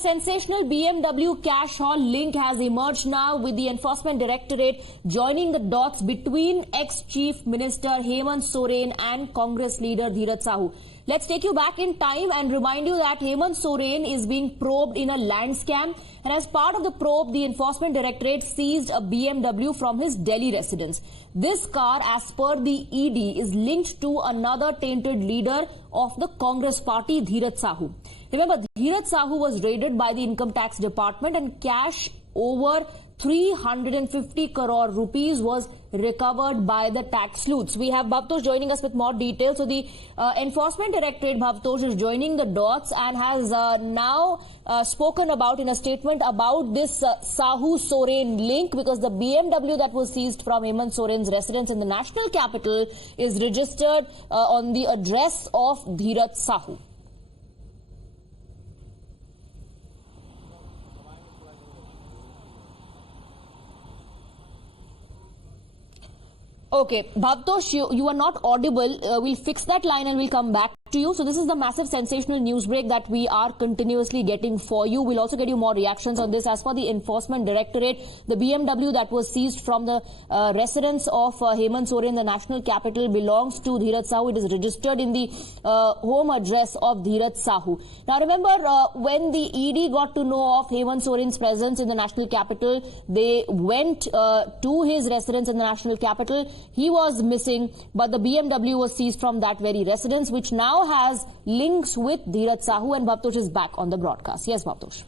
Sensational BMW cash haul link has emerged now, with the Enforcement Directorate joining the dots between ex-Chief Minister Hemant Soren and Congress leader Dhiraj Sahu. Let's take you back in time and remind you that Hemant Soren is being probed in a land scam, and as part of the probe, the Enforcement Directorate seized a BMW from his Delhi residence. This car, as per the ED, is linked to another tainted leader of the Congress party, Dhiraj Sahu. Remember, Dhiraj Sahu was raided by the Income Tax Department and cash over 350 crore rupees was recovered by the tax sleuths. We have Bhavtosh joining us with more details. So the Enforcement Directorate, Bhavtosh, is joining the dots and has now spoken about in a statement about this Sahu-Soren Link, because the BMW that was seized from Hemant Soren's residence in the national capital is registered on the address of Dhiraj Sahu. Okay, Bhavtosh, you are not audible. We'll fix that line and we'll come back to you. So this is the massive sensational news break that we are continuously getting for you. We'll also get you more reactions on this. As for the Enforcement Directorate, the BMW that was seized from the residence of Hemant Soren, the national capital, belongs to Dhiraj Sahu. It is registered in the home address of Dhiraj Sahu. Now remember, when the ED got to know of Hemant Soren's presence in the national capital, they went to his residence in the national capital. He was missing, but the BMW was seized from that very residence, which now has links with Dhiraj Sahu, and Bhavtosh is back on the broadcast. Yes, Bhavtosh.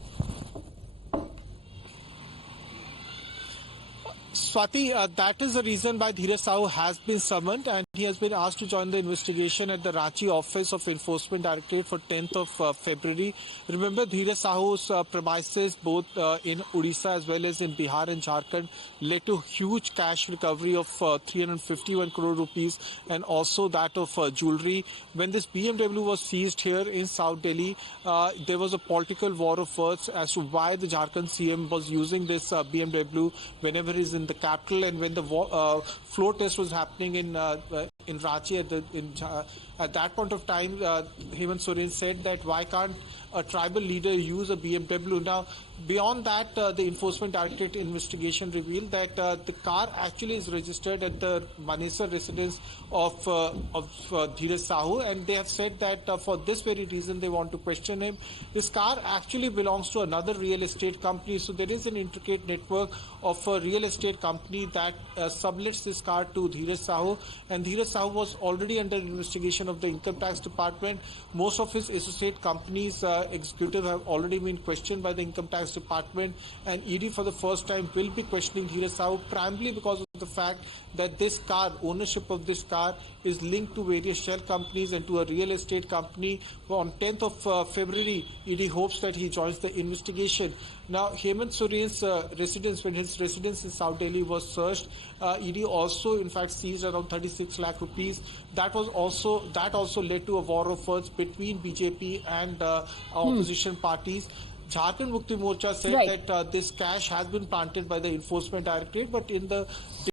Swati, that is the reason why Dhiraj Sahu has been summoned, and he has been asked to join the investigation at the Ranchi office of Enforcement Directorate for 10th of February. Remember, Dhiraj Sahu's premises both in Odisha as well as in Bihar and Jharkhand led to huge cash recovery of 351 crore rupees and also that of jewelry. When this BMW was seized here in South Delhi, there was a political war of words as to why the Jharkhand CM was using this BMW whenever he's in the capital, and when the floor test was happening in Ranchi at that point of time, Hemant Soren said that why can't a tribal leader use a BMW? Now, beyond that, the Enforcement Directorate investigation revealed that the car actually is registered at the Manesar residence of Dhiraj Sahu, and they have said that for this very reason they want to question him. This car actually belongs to another real estate company, so there is an intricate network of a real estate company that sublets this car to Dhiraj Sahu, and Dhiraj Sahu was already under investigation of the Income Tax Department. Most of his associate companies executive have already been questioned by the Income Tax Department, and ED for the first time will be questioning Dhiraj Sahu primarily because of the fact that this car, ownership of this car, is linked to various shell companies and to a real estate company. On 10th of February, ED hopes that he joins the investigation. Now, Hemant Soren's residence, when his residence in South Delhi was searched, ED also, in fact, seized around 36 lakh rupees. That also led to a war of words between BJP and opposition parties. Jharkhand Mukti Morcha said that this cash has been planted by the Enforcement Directorate, but in the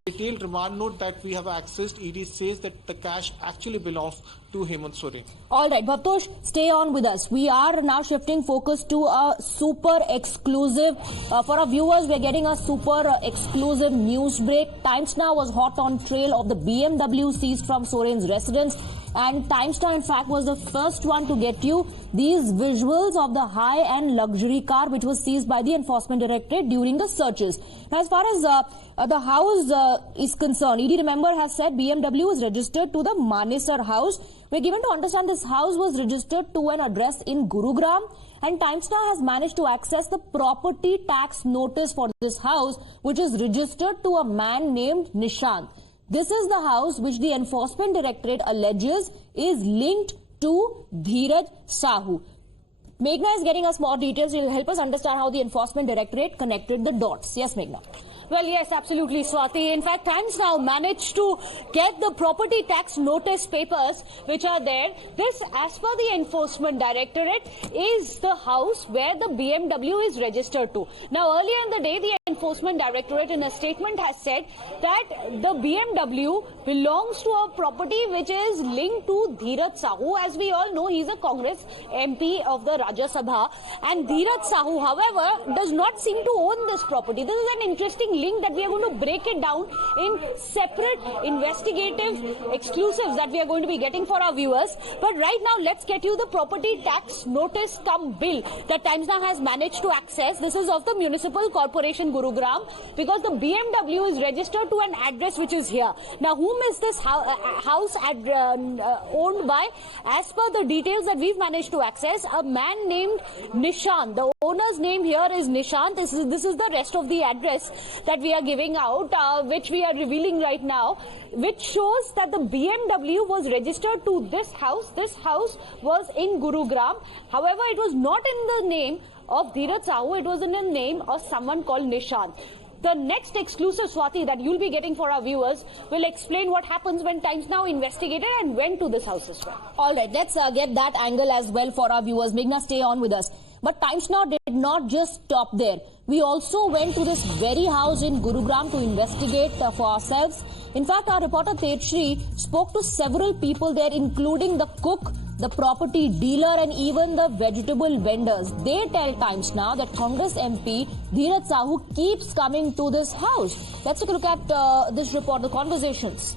detailed remand note that we have accessed, ED says that the cash actually belongs to Hemant Soren. All right, Bhavtosh, stay on with us. We are now shifting focus to a super exclusive. For our viewers, we are getting a super exclusive news break. Times Now was hot on trail of the BMW seized from Soren's residence. And Times Now, in fact, was the first one to get you these visuals of the high-end luxury car which was seized by the Enforcement Directorate during the searches. Now, as far as the house is concerned, ED, remember, has said BMW is registered to the Manesar house. We're given to understand this house was registered to an address in Gurugram, and Times Now has managed to access the property tax notice for this house, which is registered to a man named Nishant. This is the house which the Enforcement Directorate alleges is linked to Dhiraj Sahu. Meghna is getting us more details. She will help us understand how the Enforcement Directorate connected the dots. Yes, Meghna. Well, yes, absolutely, Swati. In fact, Times Now managed to get the property tax notice papers which are there. This, as per the Enforcement Directorate, is the house where the BMW is registered to. Now, earlier in the day, the Enforcement Directorate in a statement has said that the BMW belongs to a property which is linked to Dhiraj Sahu. As we all know, he's a Congress MP of the Rajya Sabha. And Dhiraj Sahu, however, does not seem to own this property. This is an interesting link that we are going to break it down in separate investigative exclusives that we are going to be getting for our viewers. But right now, let's get you the property tax notice cum bill that Times Now has managed to access. This is of the Municipal Corporation Gurugram, because the BMW is registered to an address which is here. Now, whom is this house owned by? As per the details that we've managed to access, a man named Nishant. The owner's name here is Nishant. This is the rest of the address that we are giving out, which we are revealing right now, which shows that the BMW was registered to this house. This house was in Gurugram. However, it was not in the name of Dhiraj Sahu. It was in the name of someone called Nishant. The next exclusive, Swati, that you'll be getting for our viewers will explain what happens when Times Now investigated and went to this house as well. All right, let's get that angle as well for our viewers. Meghna, stay on with us. But Times Now did not just stop there. We also went to this very house in Gurugram to investigate for ourselves. In fact, our reporter Tejshri spoke to several people there, including the cook, the property dealer, and even the vegetable vendors. They tell Times Now that Congress MP Dhiraj Sahu keeps coming to this house. Let's take a look at this report, the conversations.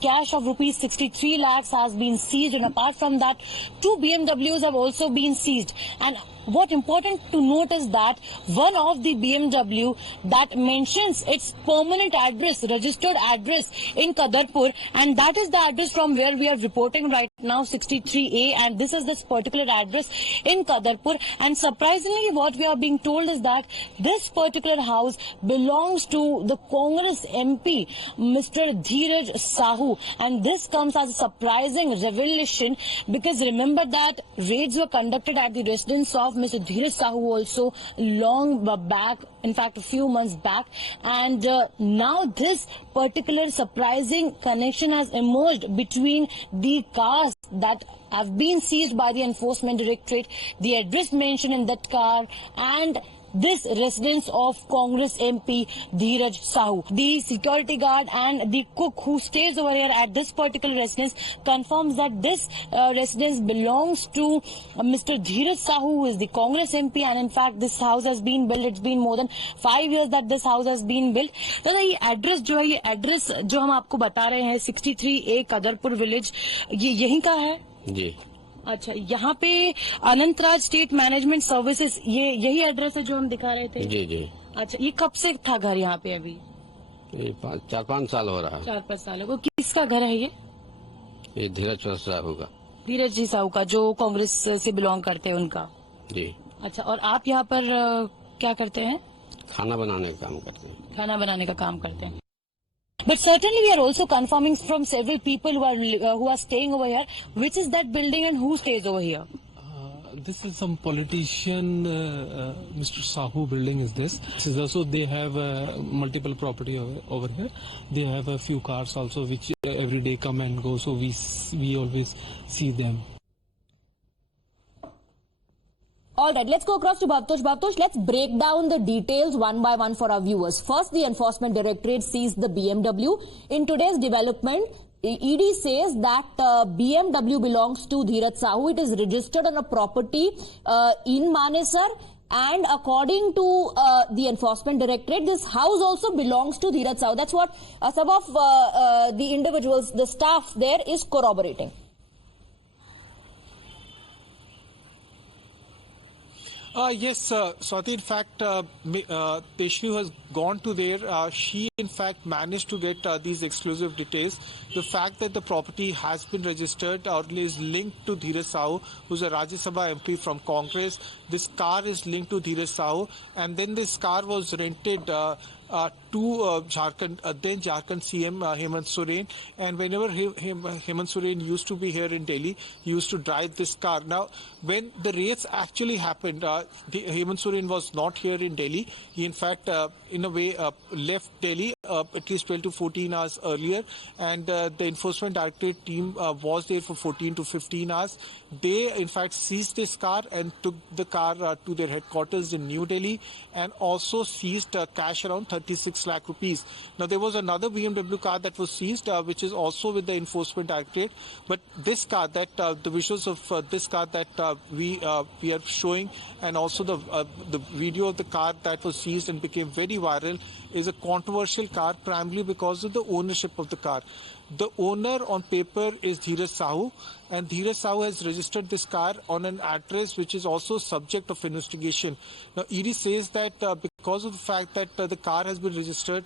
Cash of rupees 63 lakhs has been seized, and apart from that, 2 BMWs have also been seized. And what important to note is that one of the BMW that mentions its permanent address, registered address in Kadarpur, and that is the address from where we are reporting right now, 63A, and this is this particular address in Kadarpur. And surprisingly, what we are being told is that this particular house belongs to the Congress MP, Mr. Dhiraj Sahu, and this comes as a surprising revelation, because remember that raids were conducted at the residence of Mr. Dhiraj Sahu also long back, in fact a few months back, and now this particular surprising connection has emerged between the cars that have been seized by the Enforcement Directorate, the address mentioned in that car, and this residence of Congress MP Dhiraj Sahu. The security guard and the cook who stays over here at this particular residence confirms that this residence belongs to Mr. Dhiraj Sahu, who is the Congress MP, and in fact this house has been built. It's been more than 5 years that this house has been built. दादा ये address जो है, ये address जो हम आपको बता रहे हैं 63A कदरपुर विलेज, ये यहीं का है जी? अच्छा, यहाँ पे अनंतराज स्टेट मैनेजमेंट सर्विसेज, ये यही एड्रेस है जो हम दिखा रहे थे? जी जी। अच्छा, ये कब से था घर यहाँ पे? अभी ये 4-5 साल हो रहा है। 4-5 साल हो। किसका घर है ये? ये धीरज साहू का। धीरज जी साहू का, जो कांग्रेस से बिलोंग करते हैं, उनका? जी। अच्छा, और आप यहाँ पर क्या करते हैं? खाना बनाने का काम करते हैं। खाना बनाने का काम करते हैं। But certainly we are also confirming from several people who are staying over here, which is that building and who stays over here? This is some politician, Mr. Sahu building is this. This is also, they have multiple property over here. They have a few cars also which every day come and go, so we always see them. All right, let's go across to Bhavtosh. Bhavtosh, let's break down the details one by one for our viewers. First, the Enforcement Directorate seized the BMW. In today's development, ED says that BMW belongs to Dhiraj Sahu. It is registered on a property in Manesar. And according to the Enforcement Directorate, this house also belongs to Dhiraj Sahu. That's what some of the individuals, the staff there is corroborating. Yes, Swati, in fact, Teshnu has gone to there. She, in fact, managed to get these exclusive details. The fact that the property has been registered or is linked to Dhiraj Sahu, who's a Rajya Sabha MP from Congress. This car is linked to Dhiraj Sahu, and then this car was rented to Jharkhand, then Jharkhand CM Hemant Soren. And whenever Hemant Soren used to be here in Delhi, he used to drive this car. Now, when the raids actually happened, Hemant Soren was not here in Delhi. He, in fact, in a way, left Delhi at least 12 to 14 hours earlier. And the Enforcement Directorate team was there for 14 to 15 hours. They, in fact, seized this car and took the car to their headquarters in New Delhi, and also seized cash around 36 lakh rupees. Now, there was another BMW car that was seized, which is also with the Enforcement Directorate. But this car, the visuals of this car that we are showing, and also the video of the car that was seized and became very viral, is a controversial car, primarily because of the ownership of the car. The owner on paper is Dhiraj Sahu, and Dhiraj Sahu has registered this car on an address which is also subject of investigation. Now, ED says that because of the fact that the car has been registered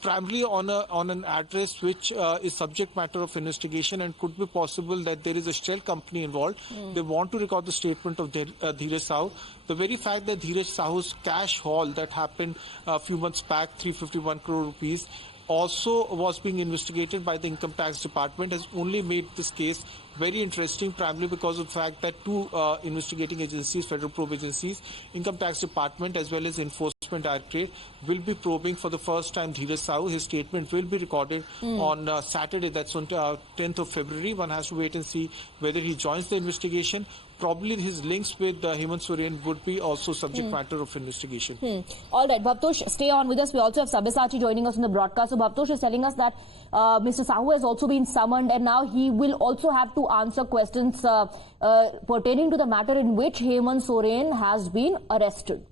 primarily on an address which is subject matter of investigation, and could be possible that there is a shell company involved. They want to record the statement of Dhiraj Sahu. The very fact that Dhiraj Sahu's cash haul that happened a few months back, 351 crore rupees, also was being investigated by the Income Tax Department, has only made this case very interesting, primarily because of the fact that two investigating agencies, federal probe agencies, Income Tax Department as well as Enforcement Directorate, will be probing for the first time Dhiraj Sahu. His statement will be recorded on Saturday, that's on 10th of February. One has to wait and see whether he joins the investigation. Probably his links with Hemant Soren would be also subject matter of investigation. All right, Bhavtosh, stay on with us. We also have Sabyasachi joining us in the broadcast. So Bhavtosh is telling us that Mr. Sahu has also been summoned, and now he will also have to answer questions pertaining to the matter in which Hemant Soren has been arrested.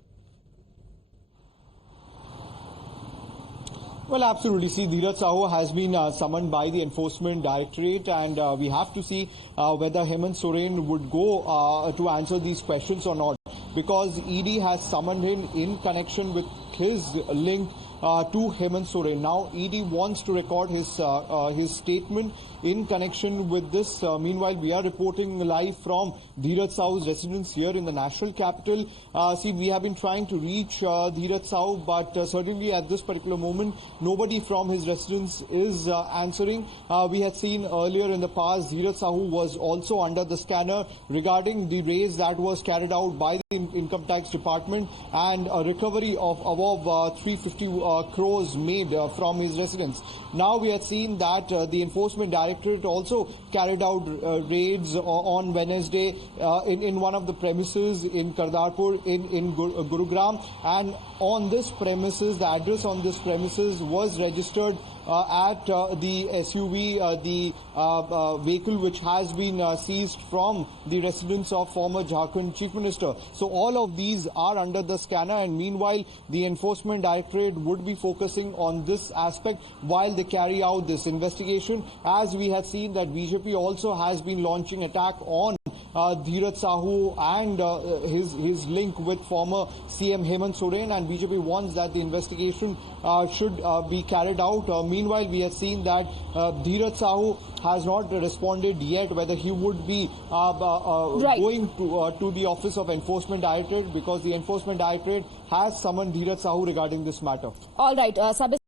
Well, absolutely. See, Dhiraj Sahu has been summoned by the Enforcement Directorate, and we have to see whether Hemant Soren would go to answer these questions or not, because ED has summoned him in connection with his link to Hemant Soren. Now, ED wants to record his statement in connection with this. Meanwhile, we are reporting live from Dhiraj Sahu's residence here in the national capital. See, we have been trying to reach Dhiraj Sahu, but certainly at this particular moment, nobody from his residence is answering. We had seen earlier in the past, Dhiraj Sahu was also under the scanner regarding the raids that was carried out by the Income Tax Department, and a recovery of above 350 crores made from his residence. Now we have seen that the Enforcement Directorate also carried out raids on Wednesday in one of the premises in Kartarpur in Gurugram, and on this premises, the address on this premises was registered at the SUV, the vehicle which has been seized from the residence of former Jharkhand Chief Minister. So all of these are under the scanner, and meanwhile the Enforcement Directorate would be focusing on this aspect while they carry out this investigation. As we have seen that BJP also has been launching attack on Dhiraj Sahu and his link with former CM Hemant Soren, and BJP wants that the investigation should be carried out. Meanwhile, we have seen that Dhiraj Sahu has not responded yet whether he would be going to the office of Enforcement Directorate, because the Enforcement Directorate has summoned Dhiraj Sahu regarding this matter. All right,